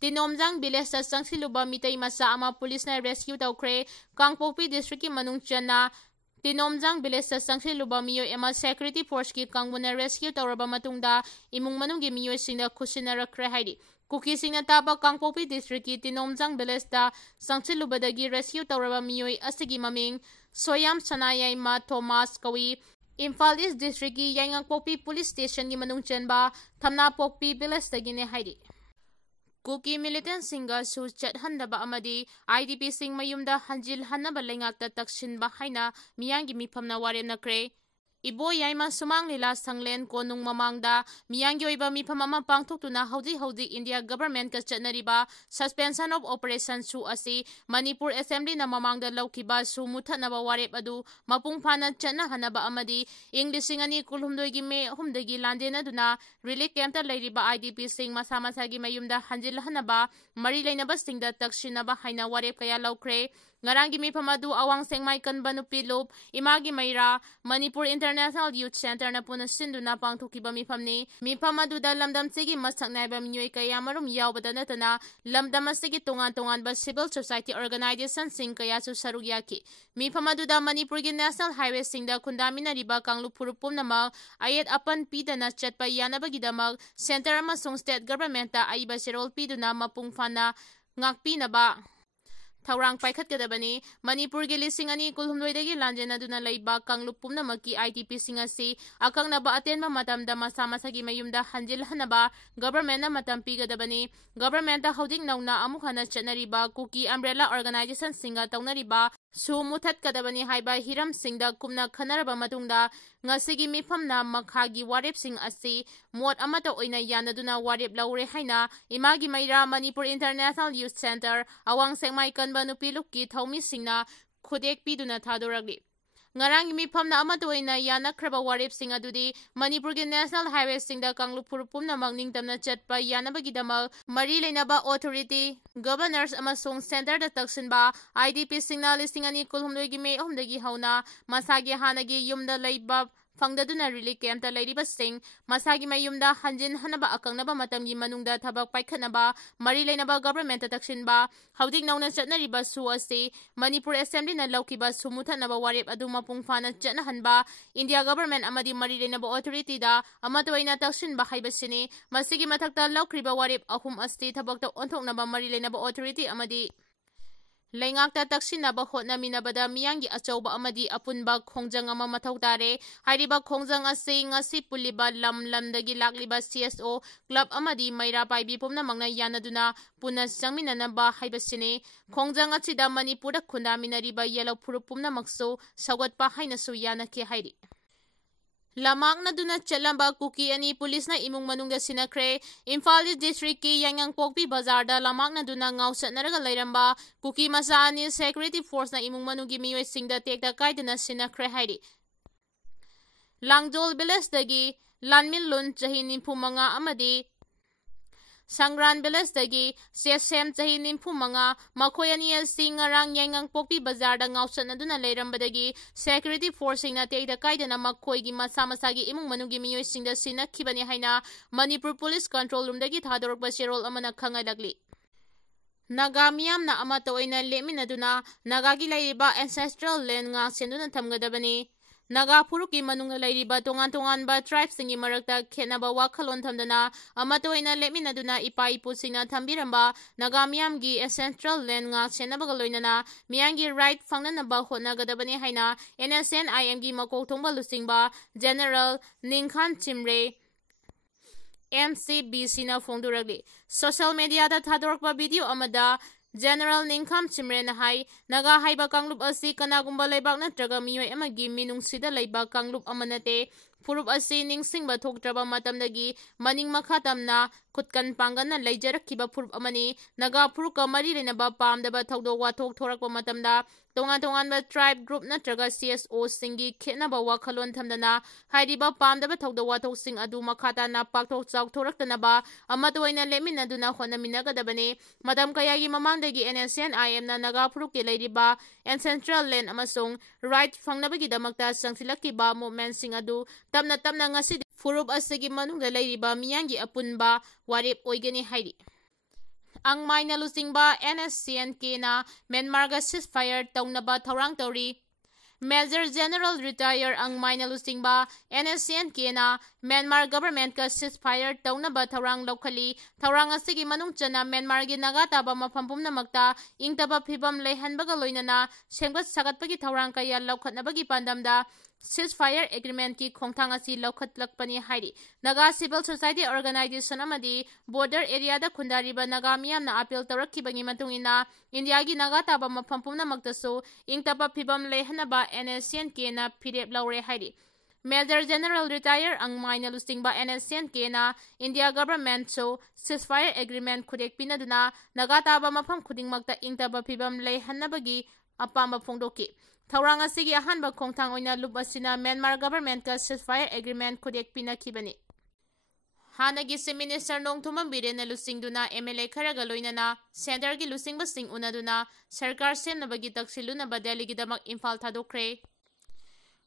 Tinomjang village ta sangsiluba mitai masa ama police na rescue tawkre Kangpopi district ki manung chana Tinomjang village ta sangsiluba miyoy ama security force ki kangbuna rescue tawraba matungda imung manung gi miyoy singda khusinarakre haidi Kuki singna taba Kangpopi district ki Tinomjang village ta sangsilubadagi rescue tawraba miyoy asigi maming Soyam Sanayay Ma Thomas Kawi Imphal East District ki Yaingangpopi Police Station ki manung chenba Thamna Pokpi village tagine haidi Kuki militant singa su chat handaba amadi IDP sing mayumda hanjil hanaba lengakta taksinba haina miyangi mifamna waremna kre Ibo yaima sumang lila sanglen konung mamangda miyangi oiba mifam ama pangthoktuna hauji India government ka chatnariba suspension of operation su asi Manipur assembly na mamangda laukiba su muthanaba warep adu mapung phana chatna hanaba amadi English ani kulhumdoi gi me humdagi landena duna relief camp ta leiriba IDP sing masa gi mayumda hanjil hanaba mari leinaba singda taksinaba haina warep kaya laukre Ngarangi mifam adu awang sengmai kanba nupi lop imagi maira Manipur International Youth Center na puna sinduna pangthokiba mifamni mifam adu da lamdam sigi masak naiba miyoy kaya marum yawbada natana lamdam asigi tongan ba civil society organization sing kaya su sarugyaki mifam adu da Manipur gi national highway singda kundamina riba kanglu purupum namak ayat apan pidana chatpa yanabagidamag center amasung state government ta aiba sirol piduna mapung fana ngakpinaba Thaurang paikhat kadabani Manipur gi lising ani kulhumloidagi lanjena duna leiba kanglup pumnamaki IDP singasi akangnaba atenma matamda masa-masagi mayumda hanjil hanaba government na matam pigadabani government ta holding nauna amukhana chatnariba Kuki umbrella organization singa tawnariba su muthat kadabani haiba hiram singda kumna khanaraba matungda ngasigi mifamna makhagi warep sing asi mot amata oina yanaduna warep laure haina imagi maira Manipur International Youth Center awang sengmai kanba nupilukki thaumi singna khudek piduna thadoragi Ngarang mifamna amata oina yanakraba warep sing adudi Manipur gi national highway singda kanglupur pumna magning tamna chatpa yanabagidama mari leinaba authority governors amasung center da taksinba IDP singna lising ani kulhumdoi gi me humdagi hauna masagi hanagi yumda leiba Fangdaduna relief camp ta leiriba sing masagi mayumda hanjin hanaba akangnaba matamgi manungda thabak paikhanaba mari leinaba government ta taksinba haudik nauna chatnariba su ase Manipur assembly na laukiba sumuthanaba warep adu mapung phana chatna hanba India government amadi mari leinaba authority da amatoina taksinba haibasini masigi mathakta laukriba warep ahum asti thabakta onthoknaba mari leinaba authority amadi Lengakta taksinaba hotnaminabada miyangi achauba amadi apunba khongjang ama mathau tare hairiba khongjang ase ngasi puliba lamdagi lakliba CSO club amadi maira paibi pumna mangna yanaduna puna changminanaba haibasine khongjang achida Manipur da khundaminariba yellow phurup pumna makso sagatpa hainasu yanake hairi Lamakna duna chalamba Kuki ani police na imung manungda sinakre Imphal district ki Yaingangpokpi bazar da lamakna duna ngausatnaraga leiramba Kuki masa ani security force na imung manungi miyoy singda tekta kaidana sinakre hairi Langjol village dagi Lanmin Lun chahi nimphumanga amadi Sangran village dagi Sesem chahi nimphumanga makhoi ani asi ngarang Yaingangpokpi bazar da ngausatnaduna leirambadagi security force singna tekta kaidana makhoi gi masa-masagi imung manungi miyoy singda sinakhibani haina Manipur police control room dagi thadorokba serol amana khangalagli Naga miyamna amata oina leminaduna Nagagi leiriba ancestral land nga senduna thamgadabani Naga Puruki manunga leiriba tongan ba tribes singi marakta khenaba wakhalon thamdana amato ina leminaduna ipa ipu singna thambiramba Naga miyamgi ancestral land nga senabaga loinana miyangi right fangnanaba hotnagadabani haina NSNIM gi makok thongba lusingba General Ningkhan Chimre MCBC na phongduragli social media da thadorokba video amada General Ningkam Chimre na hai naga haiba kanglup asi kanagumba leibak natraga miyoy amagi minungsida leibak kanglup amanate Purup asi ningsingba thoktraba matamdagi maning makhatamna khutkan panggan na leijarakkiba purup amani naga puruka mari lenaba pamdaba thokdo wathok thorakpa matamda tongan ba tribe group natraga CSO singi khenaba wakhalon thamdana hairiba pamdaba thokdo wathok sing adu makhata na pakthok chawthoraktanaba amatoina leminaduna honaminagadabane madam kayagi mamangdagi NSNIM na naga puruki leiriba ancestral land amasung right fangnabagi damakta sangsilakkiba movement sing adu tamna ngasi furup asigi manungda leiriba miyangi apunba warep oigani hairi ang maina lusingba NSCNK na Myanmarga ceasefire taunaba thaurang tauri. Major General Retire ang maina lusingba NSCNK na Myanmar government ka ceasefire taunaba thaurang laukhali. Thaurang asigi manung chana Myanmar gi nagataba mafam pumnamakta ingtaba phibam leihanbaga loinana semgat sagatpagi thaurang kaya laukhatnabagi pandamda ceasefire agreement ki khongthang asi laukhatlakpani hairi. Naga Civil Society Organization amadi border area da khundariba naga miyamna appeal tawrakkibagi matungina India gi nagataba mafam pumnamaktasu ingtaba phibam leihanaba NSCNK na phirep laure hairi. Major General Retire ang maina lusingba NSCNK na India government so ceasefire agreement khudek pinaduna nagataba mafam khudingmakta ingtaba phibam leihanabagi apamba phongdoki. Thaurang asigi ahanba khongthang oina lup asina Myanmar government ka ceasefire agreement khudek pinakhibani. Hanagi si Minister Nongmei Biren na lusingduna Mla Khara ga loinana center gi lusingbasing unaduna sarkar semnabagi taksilunaba Delhi-gidamak Imphal thadokre.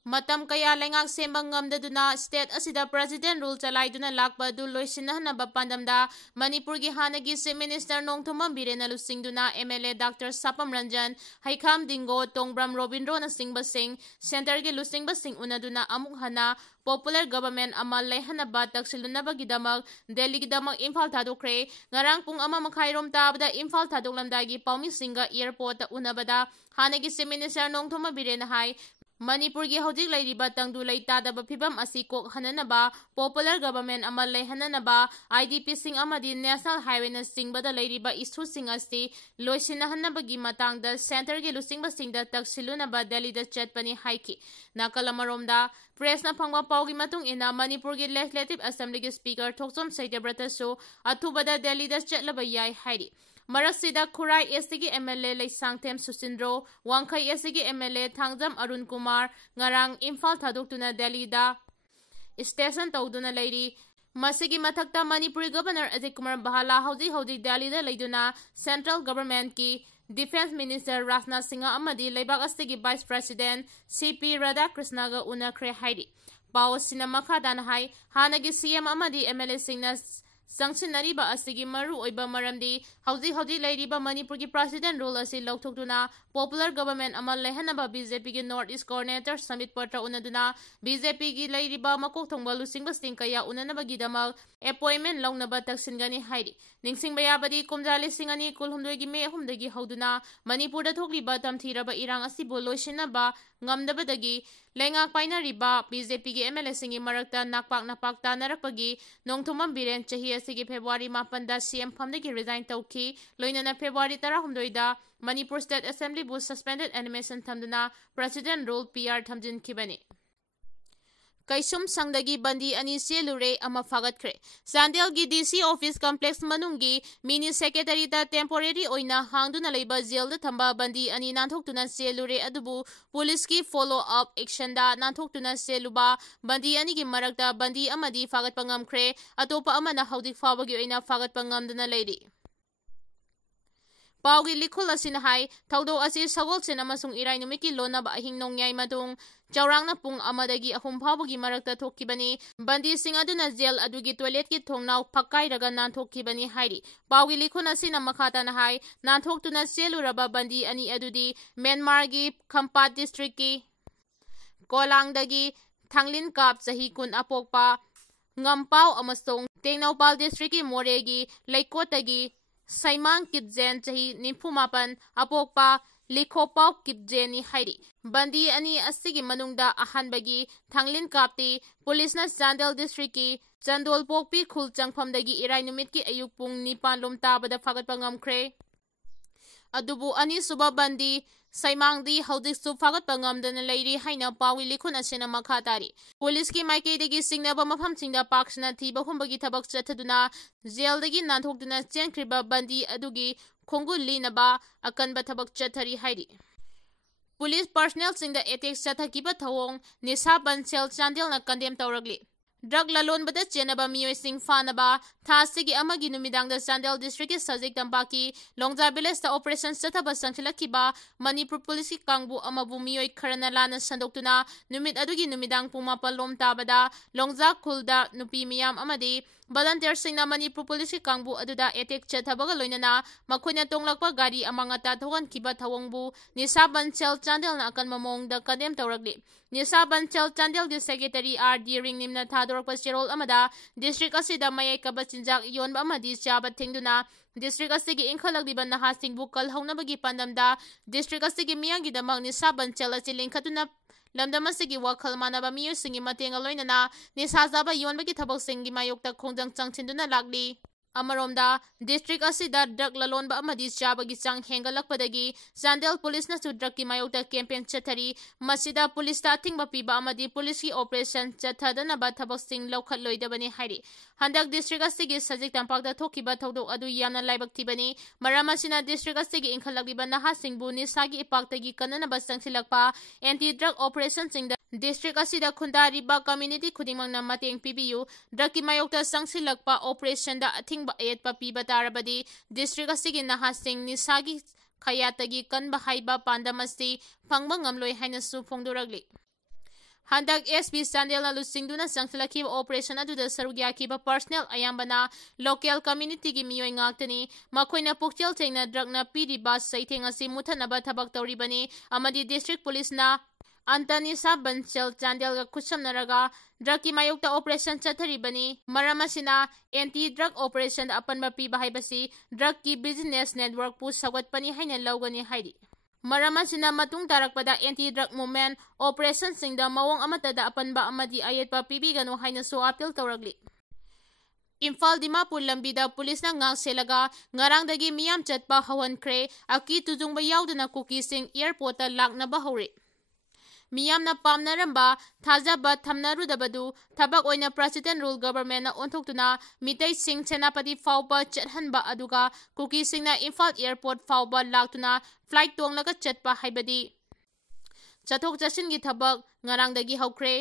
Matam kaya lengak sembang ngamdaduna state asida president rule chalaiduna lakpa du loisinnahanaba pandamda Manipur gi hanagi si Minister Nongmei Biren na lusingduna MLA Dr. Sapam Ranjan Haikham Dingo Tongbram Robindro na singbasing center gi lusingbasing unaduna amuk hana popular government ama leihanaba taksilunabagidamag Delhi-gidamak Imphal thadokre. Ngarang pung ama makhairom tabada Imphal thadoklamdagi paumisinga airport ta unabada hanagi si Minister Nongmei Biren hai Manipur gi hojik lairiba tangdu leitadaba phibam asi kok hananaba popular government ama leihananaba IDP sing amadi national highway na singbada lairiba issue sing asi loisinahanabagi matangda center gi lusingba singda taksilunaba Delhi da chatpani haiki. Nakalamaromda press na phangwa pawgi matung ina Manipur gi legislative assembly gi speaker Thoksom Saityabrata so athubada Delhi da chatlaba yai hairi. Marasida Khurai SCG MLA Leisangthem Susindro, Wangkai SCG MLA Thangjam Arun Kumar, ngarang Imphal thadokduna Delhi da station tawduna leiri. Masigi mathakta Manipuri Governor Ajay Kumar Bahala hauji Delhi da leiduna Central Government ki Defense Minister Rajnath Singh amadi leibak asigi Vice President CP Radhakrishna ga unakhre hairi. Pao sina makhadana hai hanagi CM amadi MLA singna Sangsinariba asigi maru oiba maramdi hauji lairiba Manipur ki president role asi lauthokduna popular government amal lehanaba BJP ki North East Coordinator Samit Patra unaduna BJP ki lairiba makok thongba lusingba sting kaya unanabagi damal appointment launaba taksingani hairi. Ningsingba yabadi kumjali singani kulhumdoi gi me humdagi hauduna Manipur da thokliba tamthiraba irang asibo loisinaba ngamdabadagi lengak painariba BJP ki MLA singi marakta napak tanarakpagi Nongmei Biren chahi asigi February 8 da CM famdagi resign tawki loinana February 13 da Manipur State Assembly bu suspended animation thamduna president role PR thamjinkhibani. Kaisum sangdagi bandi ani selure ama fagatkre. Sandel gi DC office complex manungi mini secretary ta temporary oina hangduna leiba jail da thamba bandi ani nanthokduna selure adubu police ki follow up action da nanthokduna seluba bandi ani gi marakta bandi amadi fagatpa ngamkhre atopa amana haudik fawagi oina fagatpa ngamduna leiri. Paugi likhul asina hai thaudo asi sagolchen amasung irai numiki lonaba ahing nongyai matung chaurangna pung amadagi ahum phawagi marakta thokkibani bandi sing aduna jail adugi toilet ki thongnau phakai raga nan thokkibani hairi. Paugi likhun asina makhata na hai nan thoktuna seluraba bandi ani adudi Myanmar gi Khampat district ki Kolangdagi Thanglin Kap chahi kun apokpa Ngampau amasung Tengnaupal district ki Moregi Laikotagi Saimang Kitjen chahi Nimpumapan apokpa Likhopau Kitjeni hairi. Bandi ani asigi manungda ahanbagi Thanglin Kapti police na Chandel district ki Chandol Pokpi khul changphamdagi irai numit ki ayuk pung 9 lom tabada fagatpa ngamkhre. Adubu ani suba bandi Saimangdi haudik su fagatpa ngamdana leiri haina pawi likhun asina makhatari. Police ki maikaidagi singnaba mafamsingda paksana thiba humbagi thabak chathaduna jaildagi nanthokduna chenkriba bandi adugi khongul linaba akanba thabak chathari hairi. Police personnel singda attack chathakiba thawong Nisa Bansel Chandel na condemn tawragli. Drug lalon bada chenaba miyoi sing fanaba thasigi amagi numidangda Chandel district ki sajik tampaki Longja village ta operation chathaba sangchilakiba Manipur police ki kangbu amabu miyoi kharana lana sandoktuna numid adugi numidang puma palom tabada Longja khulda nupi miyam amadi volunteersingna Manipur police kangbu aduda attack chathabaga loinana makhoina tonglakpa gari amangata thogan kiba thawangbu nisa banchel chandel na akan mamongda kadem tawragli nisa banchel chandel gi secretary R.D. ring nimna thadorpa cherol amada district asida mayai kaba chinjak yonba amadi chaba thingduna district asigi inkhalagdiba nahasingbu kalhaunabagi pandamda district asigi miyangi damak nisa banchel achi linkhatuna lamdam asigi wakhal manaba miyusingi matenga loinana nisa zaba yonbagi thabaksingi mayokta khongjang changchinduna lagli Amaromda district asida drug lalonba amadi chabagi chang hengalakpadagi Chandel police na drug ki mayokta campaign chathari masida police ta thingba piba amadi police ki operation chathadana ba thabaksing lokhat loidabani hairi handak district asigi sajik tampakda thokiba thodok adu yamna laibak thibani maramasina district asigi inkhalakliba nahasingbu nisagi ipaktagi kanana ba changsilakpa anti drug operation singda district asida khundariba community khudimangna mateng pibiyu drug ki mayokta changsilakpa operation da athingba ayatpa piba tarabadi district asigi nahasing nisagi khayatagi kanba haiba pandamasti phangba ngamloi haina su phongdoragli handak SB Chandel na lusingduna changsilakhiba operation aduda sarugyakiba personnel ayambana local community gi miyoi ngaktani makhoina pukchel chengna drug na piriba saitheng asi muthanaba thabak tawribani amadi district police na Antanisa Banchel Chandel ga Kushamnaraga drug ki mayokta operation chatharibani maramasina anti drug operation apanba piba haibasi drug ki business network pu sagatpani haina lawgani hairi maramasina matung tarakpada anti drug movement operation singda mawong amatada apanba amadi ayetpa pibigano haina so appeal tawragli Imphal Dimapur lambida police na ngang selaga ngarangdagi miyam chatpa hawankhre aki tujungba yauduna Kuki sing airport ta laknaba hore Miyamna pamnaramba thajaba thamnarudabadu thabak oina president rule government na onthoktuna mitai sing senapati fauba chathanba aduga Kuki singna Imphal airport fauba laktuna flight tonglaga chatpa haibadi chathok chasingi thabak ngarangdagi haukhre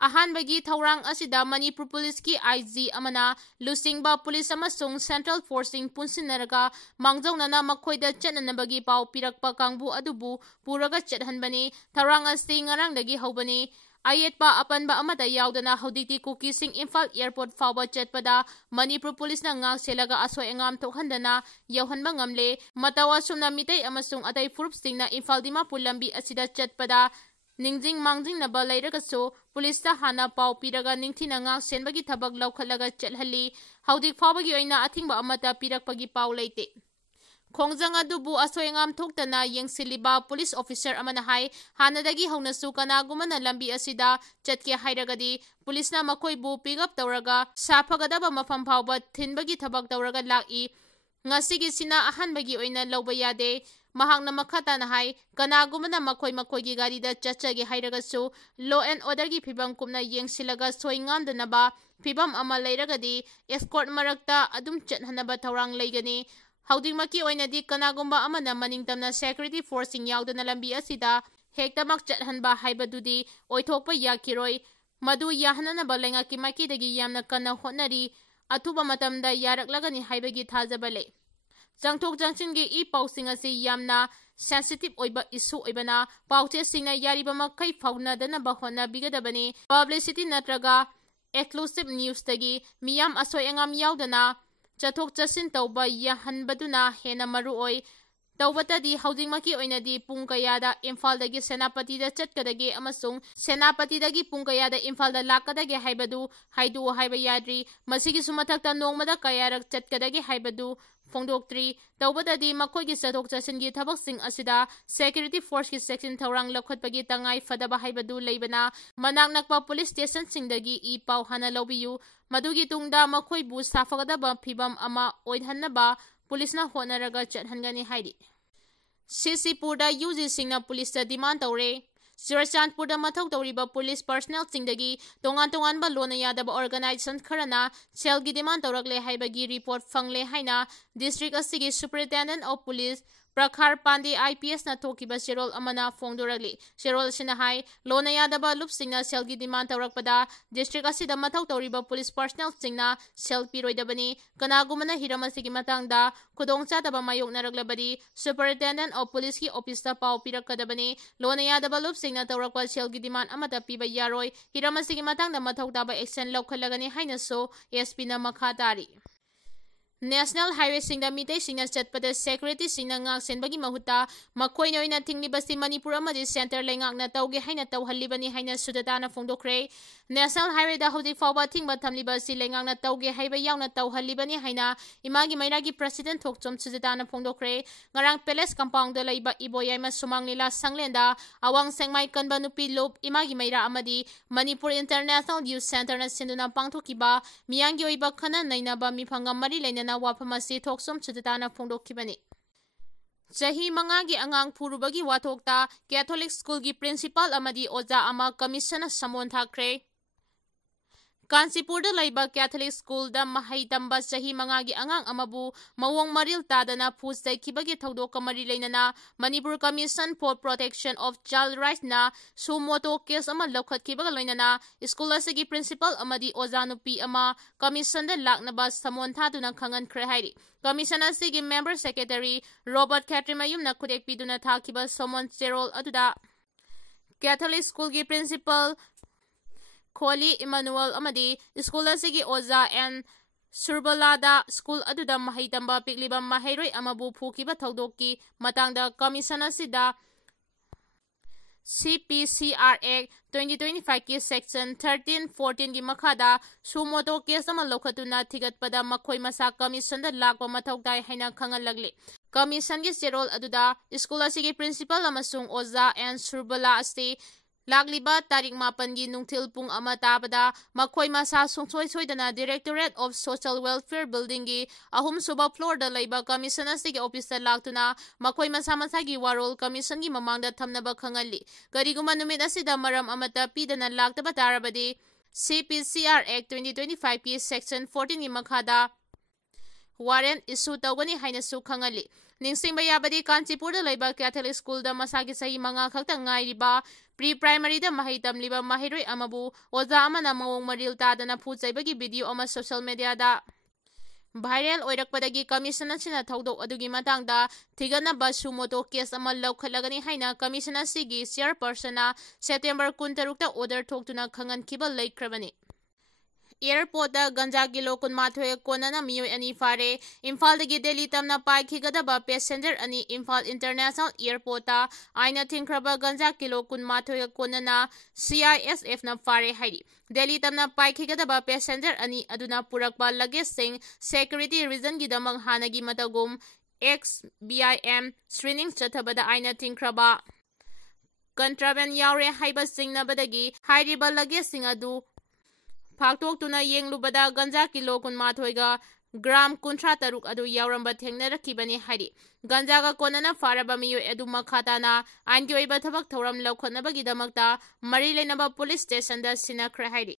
Ahanbagi Taurang asida Manipur Police ki IG amana lusingba police amasung Central Forcing punsinaraga mangjawnana makhoida chatnanabagi pau pirakpa kangbu adubu puraga chathanbani Taurang asi ngarangdagi haubani ayetpa apanba amada yaudana hoditi Kuki sing Imphal airport fauba chatpada Manipur Police na ngang selaga asoi angam thokhandana yauhanba ngamle matawa sumna mitai amasung atai furup singna Imphal Dimapur lambi asida chatpada Ningjing mangjing naba lairagaso police ta hana pau piraga ningthina ngang senbagi thabak laukhatlaga chathalli haudik fawbagi oina athingba amata pirakpagi pau leite khongjang adubu asoyangam thoktana yengsiliba police officer amana hai hanadagi haunasu kanagumana lambi asida chatke hairagadi police na makoibu pick up tawraga safagadaba mafam phawba thinbagi thabak tawraga laki ngasigi sina ahanbagi oina lawba yade mahakna makhata na hai kanagumana makhoi gi gari da chachage hairagasu law and order gi phibam kumna yengsilaga soingamdanaba phibam ama leiragadi escort marakta adum chathanaba thawrang leigani haudingmaki oinadi kanagumba amana maningtamna security force sing yaudana lambi asida hektamak chathanba haibadudi oithokpa yakiroi madu yahanana balenga kimaki dagi yamna kana hotnari atuba matamda yaraklagani haibagi thajabale Jangthok jangchingi I pausing asi yamna sensitive oiba issue oibana pauche singna yariba makai fauna dana bahona bigadabani publicity natraga exclusive news tagi miyam asoi angam yaudana chathok chasin tauba yahanbaduna hena maru oi tawbatadi haudingmaki oinadi pungkayada Imphal dagi senapati da chatkadagi amasung senapati dagi pungkayada Imphal da lakadagi haibadu haidu haiba yadri masigi sumathakta nongmada kayarak chatkadagi haibadu Fongdoktri tawbatadi makhoigi chathok chasingi thabaksing asida security force ki section thawrang lokhatpagi tangai fadaba haibadu leibana manak nakpa police station singdagi I pau hana lobiyu madugi tungda makhoibu safagadaba phibam ama oidhannaba police na honaraga chathangani hairi Ccpur Da UG singna police ta demand tawre Churachandpur da mathau tawriba police personnel singdagi tongan ba lona yadaba organization kharana selgi demand tawrakle haibagi report fangle haina district asigi superintendent of police Pangkhare Pandey IPS na thokiba Sherol amana fongdoragli. Sherol sinahai lona yadaba lupsingna selgi demand tawrakpada district asida mathau tawriba police personnel singna sel piroidabani kanagumana hiramasigi matangda khudongchadaba mayoknaraglabadi superintendent of police ki office ta pau pirakadabani lona yadaba lupsingna tawrakpa selgi demand amata piba yaroi hiramasigi matangda mathau taba action lawkhalagani hainaso SP na makha tari. National Highway singda mitay singna chatpada security singna ngak senbagi mahuta makhoi noina thinglibasi Manipur amadi center lengak na tawge haina tawhallibani haina sudatana fongdokre. National Highway da hojik fawba thingba thamlibasi lengak na tawge haiba yauna tawhallibani haina imagi mairagi president thokchom sudatana fongdokre. Ngarang palace compound da laiba iboyama sumanglila sanglenda awang sengmai kanba nupi loop imagi maira amadi Manipur International Youth Center na sinduna pangthokiba miyangi oiba khana nainaba mifangam mari lainana wapamasi thoksom sudatana fongdokkibani. Chahi mangagi angang phurubagi wathokta Catholic School gi principal amadi oja ama commission samon thakre. Ccpur da laiba Catholic School da mahai tamba chahi mangagi angang amabu mawong maril tadana phustai kibagi thodok kamari leinana Manipur Commission for Protection of Child Rights na sumoto case ama lokhat kibaga loinana school asigi principal amadi oja nupi ama commission da laknaba samon thaduna khangan khre hairi. Commission asigi member secretary Robert Katrimayum na khudek piduna thakiba somon cherol aduda Catholic School gi principal Kholi Emmanuel amadi school asigi oza and Surbalada school aduda mahai tamba pikliba mahairoi amabu phukiba thodokki matangda commission asida CPCR Act 2025 ki section 13-14 gi makhada sumoto case ama lokhatuna thigatpada makhoi masa commission da lakpa mathau tai haina khangalagli. Commission gi cherol aduda school asigi principal amasung oza and Surbala asti Lagliba tarik mapan gi nungthil pung ama tabada makhoi masa sungchoi soidana Directorate of Social Welfare Building gi ahum suba floor da laiba commission asigi office da laktuna makhoi masa masa gi warol commission gi mamangda thamnaba khangalli. Kariguma numit asida maram amata pidana laktaba tarabadi CPCR Act 2025 ki section 14 gi makhada warrant issue tawgani haina su khangali. Ningsingba yabadi Ccpur da laiba Catholic School da masagi sahi manga khakta ngairiba pre-primary da mahai tamliba mahiroi amabu oza amana mawong maril tadana phuchaibagi video ama social media da viral oirakpadagi commission asina thodok adugi matangda thiganaba sumoto case ama lawkhalagani haina commission asigi chairperson na September 13 ta order thoktuna khangan khiba laikhrabani. Airport da ganja kilo kunmathoi konana miyoi ani fare Imphal dagi Delhi tamna paikhigadaba passenger ani Imphal International Airport ta aina thingkraba ganja kilo kunmathoi konana CISF na fare hairi. Delhi tamna paikhigadaba passenger ani aduna purakpa luggage sing security reason gidamang hanagi matagum XBIM screening chathabada aina thingkraba contraband yaure haiba singnabadagi hairiba luggage sing adu Phaktoktuna yenglubada ganja kilo kunmathoiga gram kunthra taruk adu yauramba thengnarakibani hairi. Ganja ga konana faraba miyoi adu makhatana ainggi oiba thabak thoram lawkhatnabagi damakta mari leinaba police station da sinakhre hairi.